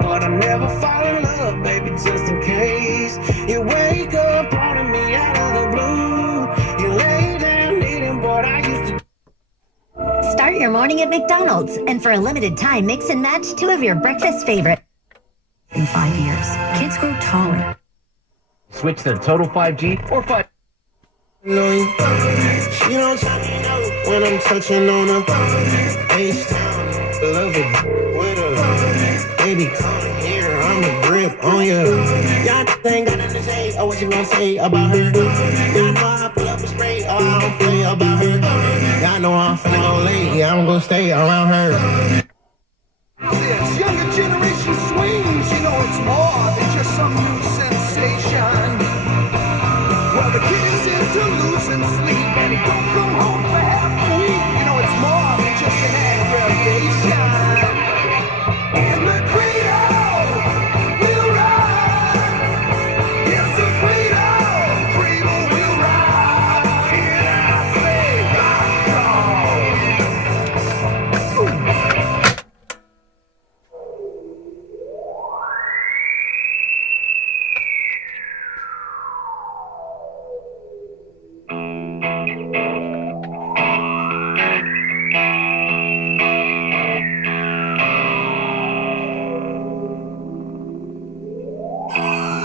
but I never fall in love, baby, just in case. You wake up on me out of the blue. You lay down needing what I used to. Start your morning at McDonald's, and for a limited time, mix and match 2 of your breakfast favorites. In 5 years, kids grow taller. Switch to Total 5G or 5. No, she don't tell me no when I'm touching on her. H-Town, beloved, with her. Baby, come here, I'm a grip on you. Y'all ain't got nothing to say, or what you gonna say about her? Y'all know I pull up a spray, or I don't play about her. Y'all know I'm finna go late, yeah, I'm gonna stay around her. This younger generation swings, you know it's more than just some new sensation. Well, the kids into losing sleep and he don't come home for half a week. You know it's more than just an aggravation. In the cradle, we'll ride. Yes, the cradle we'll ride. And I say, rock on.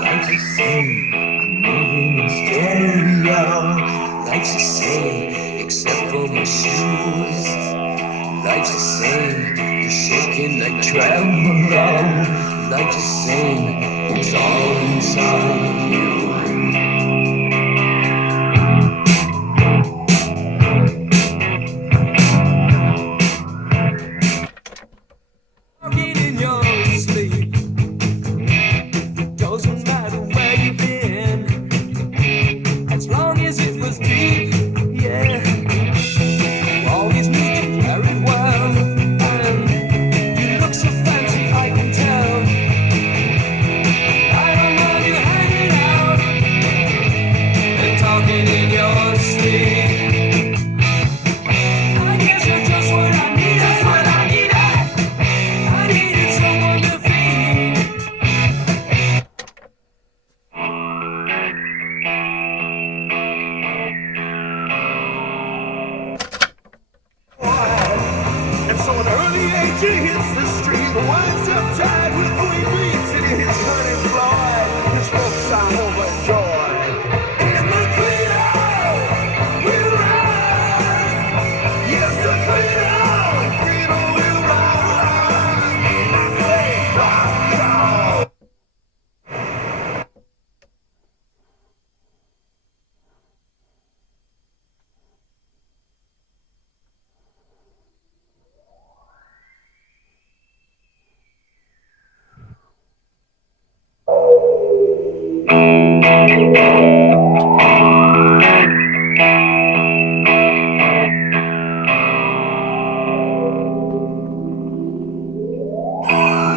Life's the same, I'm moving in stereo. Life's the same, except for my shoes. Life's the same, you're shaking like tremolo. Life's the same, it's all inside you. Walking in your sleep, doesn't matter where you've been, as long as it was deep, yeah. You always need to carry it well, and you look so fancy, I can tell. I don't mind you hanging out and talking in your sleep. I guess you're just what I need, that's what I needed. I needed someone to feed. And so at an early age he hits the street, winds up tied with who he meets, and he hits unemployed. His folks are overjoyed. In the cradle, we'll ride. Yes, the cradle we'll ride. Say, rock on.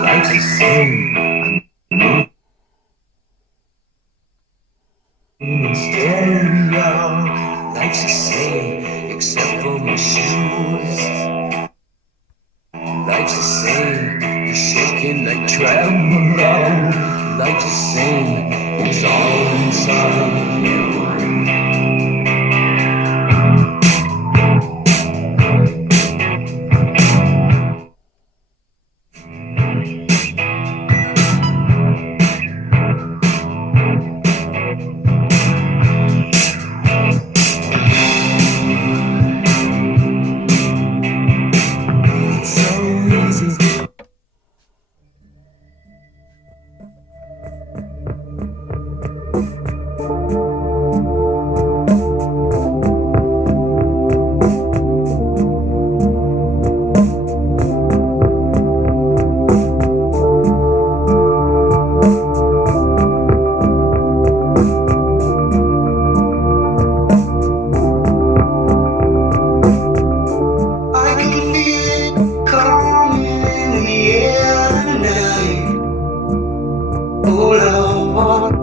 Life's the same, I'm moving in stereo. Life's the same, except for my shoes. Life's the same, you're shaking like tremolo. Life's the same, it's all inside you. Oh Lord,